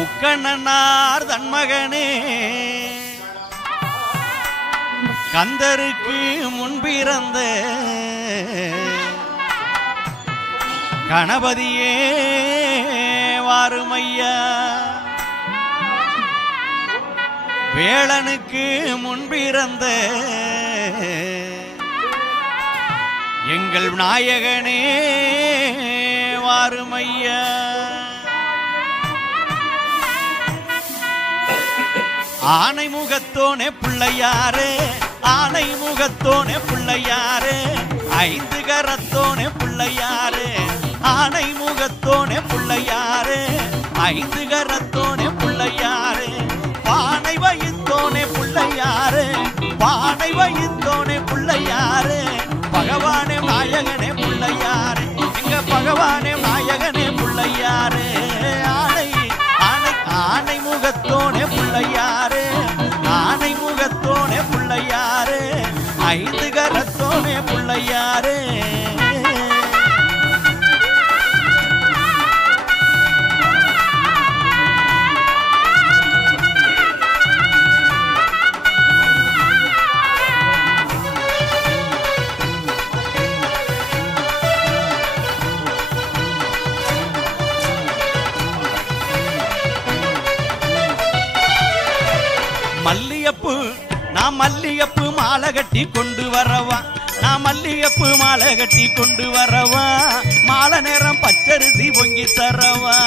முக்கண்ணனார் தன் மகனே கந்தருக்கு முன்பிறந்த கணபதியே வாருமையா வேளனுக்கு முன்பிறந்த எங்கள் நாயகனே வாருமையா ஆனை முகத்தோனே பிள்ளையாரே ஆனை முகத்தோனே பிள்ளையாரே ஐந்து கரத்தோனே பிள்ளையாரே ஆனை முகத்தோனே பிள்ளையாரே ஐந்து கரத்தோனே பிள்ளையாரே பானை வயித்தோனே பிள்ளையாரே பானை வயித்தோனே பிள்ளையாரே பகவானே நாயகனே பிள்ளையாரே எங்க பகவானே நாயகனே பிள்ளையாரே ஆனை ஆனை ஆனை முகத்தோனே பிள்ளையாரே ஆனை முகத்தோனே பிள்ளையாரே ஐந்து கரத்தோனே பிள்ளையாரே மல்லியப்பு நான் மல்லியப்பு மாலை கட்டி கொண்டு வரவா நான் மல்லியப்பு மாலை கட்டி கொண்டு வரவா மாலை நேரம் பச்சரிசி பொங்கி தரவா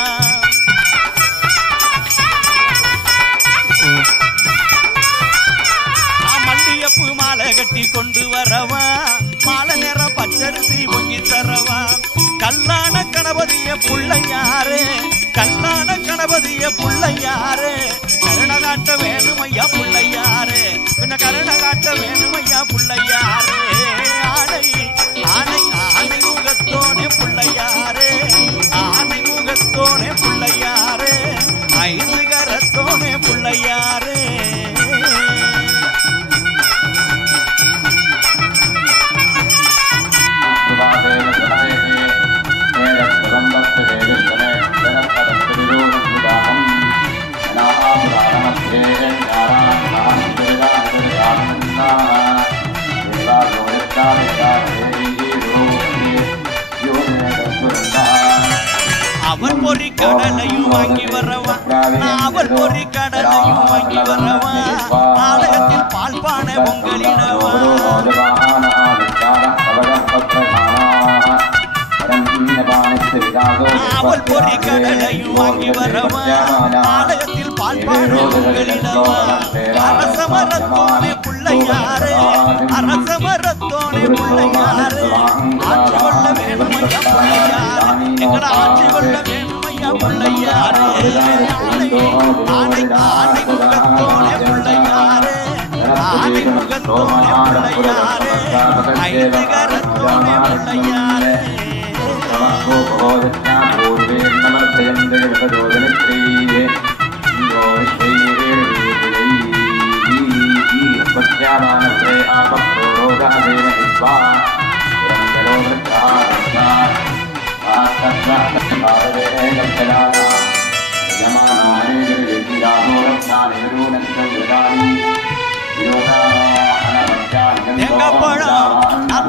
நான் மல்லியப்பு மாலை கட்டி கொண்டு வரவா மாலை நேரம் பச்சரிசி பொங்கி தரவா கல்லான கணபதிய புள்ளையாரே கல்லான கணபதிய புள்ளையாரே கருணகாட்ட வேணுமையா புள்ளையாரே பின்ன கருணகாட்ட வேணுமையா புள்ளையாரே ஆனை ஆனை ஆனை முகத்தோனே புள்ளையாரே ஆனை முகத்தோனே புள்ளையாரே ஐந்து கரத்தோனே புள்ளையாரே அவள் பொறி கடலையும் வாங்கி வரவா அவள் பொறி கடலையும் வாங்கி வரவா ஆலயத்தில் பால் பானை பொங்கலிடவா அவள் பொறி கடலையும் வாங்கி வரவா ஆலயத்தில் பால் பானை பொங்கலிடவா அரச மரத்தோனே பிள்ளையாரே அரச மரத்தோனே பிள்ளையாரே ஆட்சி கொள்ள வேணுமையா பிள்ளையாரே எங்களை ஆட்சி கொள்ள வேணுமையா பிள்ளையாரே ஆனை ஆனை முகத்தோனே பிள்ளையாரே ஆனை முகத்தோனே பிள்ளையாரே ஐந்து கரத்தோனே பிள்ளையாரே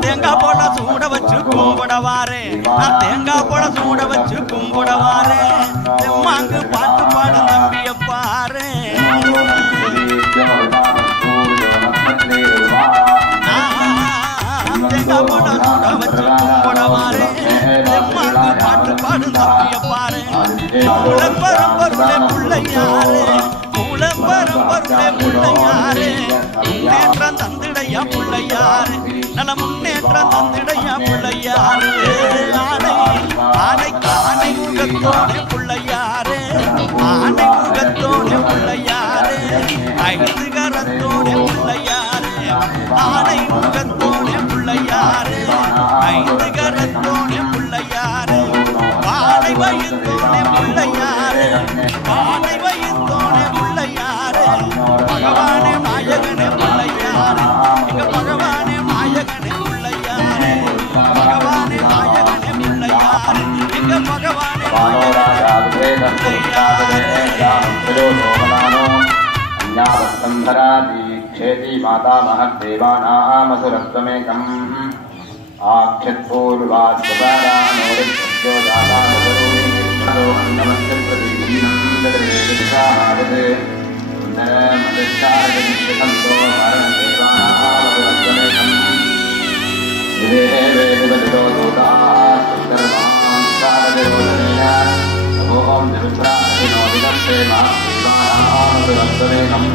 தேங்காய் போட சூட வச்சு கும்பிடவாரே நான் தேங்காய் போட சூட வச்சு கும்பிடவாரே மாங்கு பாட்டு பாடு நம்பிய பாரு தேங்காய் போட சூட வச்சு கும்பிடவாரே மாங்கு பாட்டு பாடு நம்பிய பாரு பரம்பருளே பிள்ளையாரே பரம்பருளே பிள்ளையாரே முன்னேற்றம் தந்திடையா பிள்ளையாரே நல்ல முன்னேற்றம் தந்திடையா பிள்ளையாரே ஆனை ஆனை ஆனை முகத்தோனே பிள்ளையாரே ஆனை முகத்தோனே பிள்ளையாரே ஐந்து கரத்தோனே பிள்ளையாரே ஆனை முகத்தோனே பிள்ளையாரே ஐந்து கரத்தோனே பிள்ளையாரே பானை வயித்தோனே பிள்ளையாரே பானை வயித்தோனே பிள்ளையாரே பகவானே நாயகனே பிள்ளையாரே எங்க பகவானே நாயகனே பிள்ளையாரே பகவானே நாயகனே பிள்ளையாரே எங்க பகவானே நாயகனே பிள்ளையாரே संधरादीक्षेति मातामहद्देवानामसुरत्वमेकम् आक्षत्पूर्वास्वदारानोरित्यो जातामसुरोणीश्वरो अन्नमस्य प्रतिदीनं ददृशेषाहारते सुन्दरमदिष्टारदिष्यसन्तो भारतदेवानामसुरत्वमेकम् विदेहेवेदिवदितो दूताः सुन्दरमांसारदिरोधनेन ओम दिविप्रादिनो विदस्ते महादेवानामसुरत्वमेकम्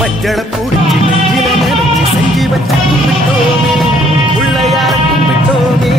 மஞ்சள குடிச்சு நெஞ்சில நினைச்சு செஞ்சு வச்சு கும்பிட்டோமே உள்ளையார கும்பிட்டோமே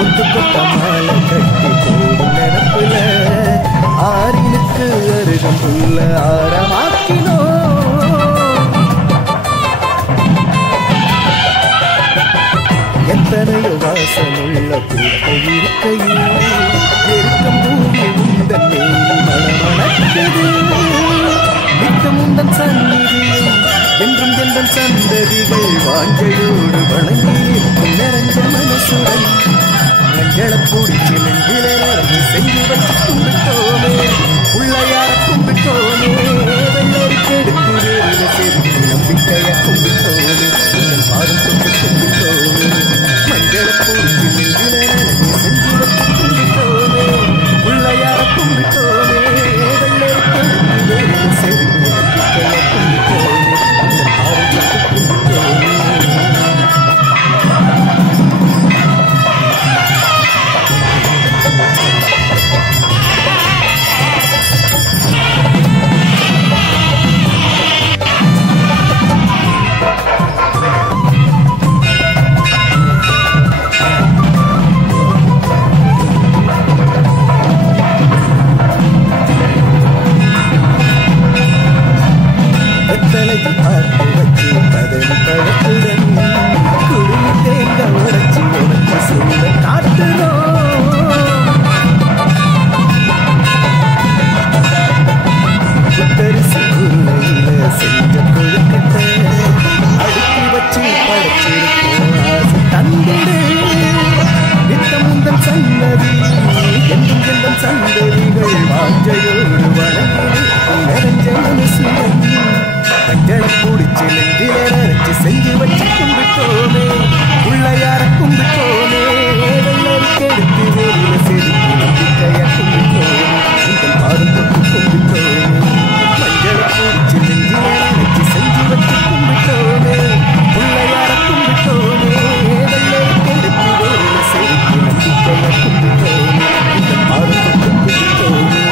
கொத்து கொத்த மாலை கட்டி போடும் நினப்புல ஆறினுக்கு அருகம் புல்ல ஆரமாக்கினோ எத்தனையோ வாசமுள்ள பூக்கள் இருக்கையில் எருக்கம் பூமி உந்தன் மேலி மணமணக்குது நித்தம் உந்தன் சந்நிதியும் என்றும் எந்தன் சந்ததிகள் வாஞ்சையோடு வணங்கி நிற்கும் நிறைஞ்ச மனசுடன் மஞ்சள பிடிச்சி நெஞ்சில நடந்து செஞ்சு வச்சு கும்பிட்டோமே உள்ளையார கும்பிட்டோமே வெள்ளருக்கு எடுத்து வேறில செதுக்கி நம்பிக்கைய கும்பிட்டோமே உங்கள் பாதம் தொட்டு கும்பிட்டோமே மஞ்சள பிடிச்சி நெஞ்சில நடந்து செஞ்சு வச்சு கும்பிட்டோமே உள்ளையார கும்பிட்டோமே வெள்ளருக்கு எடுத்து வேறில செதுக்கி நம்பிக்கைய கும்பிட்டோமே உங்கள் பாதம் தொட்டு கும்பிட்டோமே வெத்தலைக்கு பார்த்து வச்சு கதறி பழத்துடன் குருவி தேங்காய் உடைச்சி உடைச்சி சொல்ல காட்டுறோம் புத்தரிசி உருளையில செஞ்ச கொழுக்கட்டை அடுக்கி வச்சு படைச்சிருக்கோம் ஆசை தந்திடு நித்தம் உந்தன் சன்னதி என்றும் எந்தன் சந்ததிகள் வாஞ்சையோடு வணங்கி நிறைஞ்ச மனசுடன் மஞ்சள பிடிச்சி நெஞ்சில நினைச்சு செஞ்சு வச்சு கும்பிட்டோமே உள்ளையார கும்பிட்டோமே வெள்ளருக்கு எடுத்து வேறில செதுக்கி நம்பிக்கைய கும்பிட்டோமே உங்கள் பாதம் தொட்டு கும்பிட்டோமே மஞ்சள பிடிச்சி நெஞ்சில நினைச்சு செஞ்சு வச்சு கும்பிட்டோமே உள்ளையார கும்பிட்டோமே வெள்ளருக்கு எடுத்து வேறில செதுக்கி நம்பிக்கைய கும்பிட்டோமே உங்கள் பாதம் தொட்டு கும்பிட்டோமே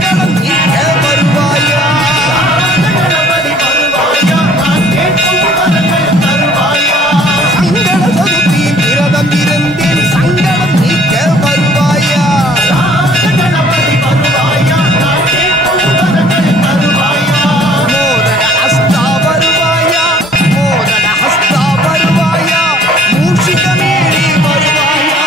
சங்கடம் நீக்க வருவாயா சங்கட சதுர்த்தியின் விரதம் இருந்தேன் சங்கடம் நீக்க வருவாயா மோதன ஹஸ்தா வருவாயா மோதன ஹஸ்தா வருவாயா மூஷிகமேரி வருவாயா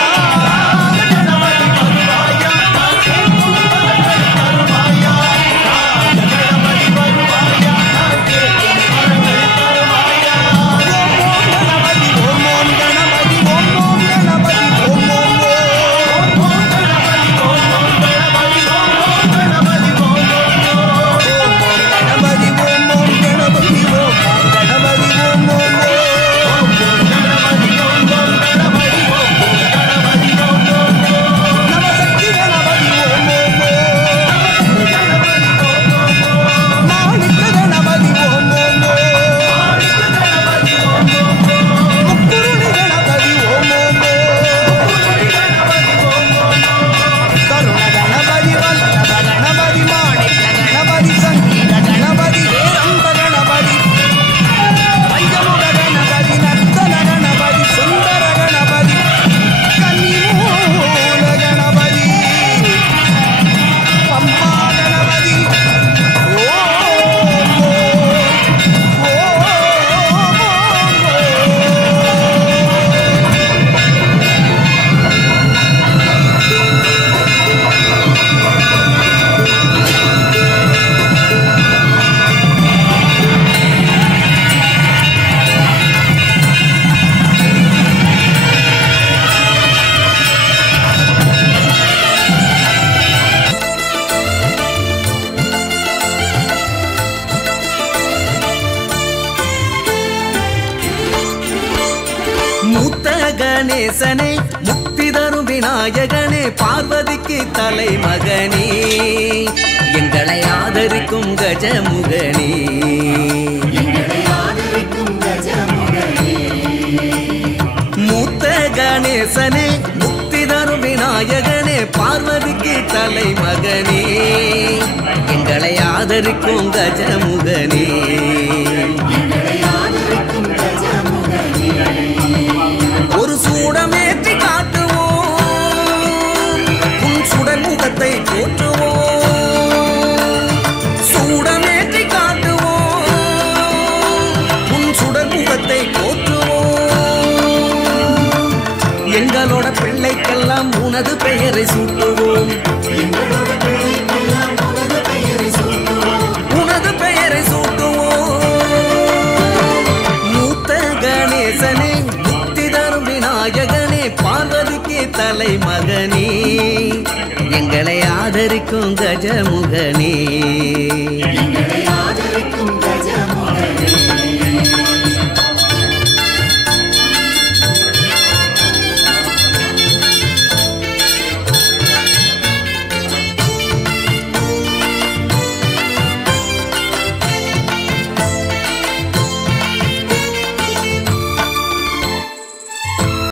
ஓம் ஓம் கணபதி ஓம் ஓம் கணபதி ஓம் ஓம் கணபதி ஓம் ஓம் கணபதி ஓம் கணபதி ஓம் ஓம் நவசக்தி கணபதி ஓம் ஓம் மாணிக்க கணபதி ஓம் ஓம் முக்குருணி கணபதி ஓம் ஓம் கருண கணபதி வல்லப கணபதி மாணிக்க கணபதி சங்கீத கணபதி ஏரம்ப கணபதி பஞ்சமுக கணபதி நர்த்தன கணபதி சுந்தர கணபதி கன்னிமூல கணபதி பம்பா கணபதி ஓம் மூத்த கணேசனே முக்தி தரும் விநாயகனே பார்வதிக்கு தலைமகனே எங்களை ஆதரிக்கும் கஜமுகனே மூத்த கணேசனே முக்தி தரும் விநாயகனே பார்வதிக்கு தலைமகனே எங்களை ஆதரிக்கும் கஜமுகனே ஒரு சூடமேற்றி காட்டுவோம் உன் சுடர் முகத்தை போற்றுவோம் சூடமேற்றி காட்டுவோம் உன் சுடர் முகத்தை போற்றுவோம் எங்களோட பிள்ளைக்கெல்லாம் உனது பெயரை சூட்டுவோம் உனது பெயரை சூட்டுவோம் மூத்த கணேசனே விநாயகனே பார்வதிக்கு தலைமகனே எங்களை ஆதரிக்கும் கஜமுகனே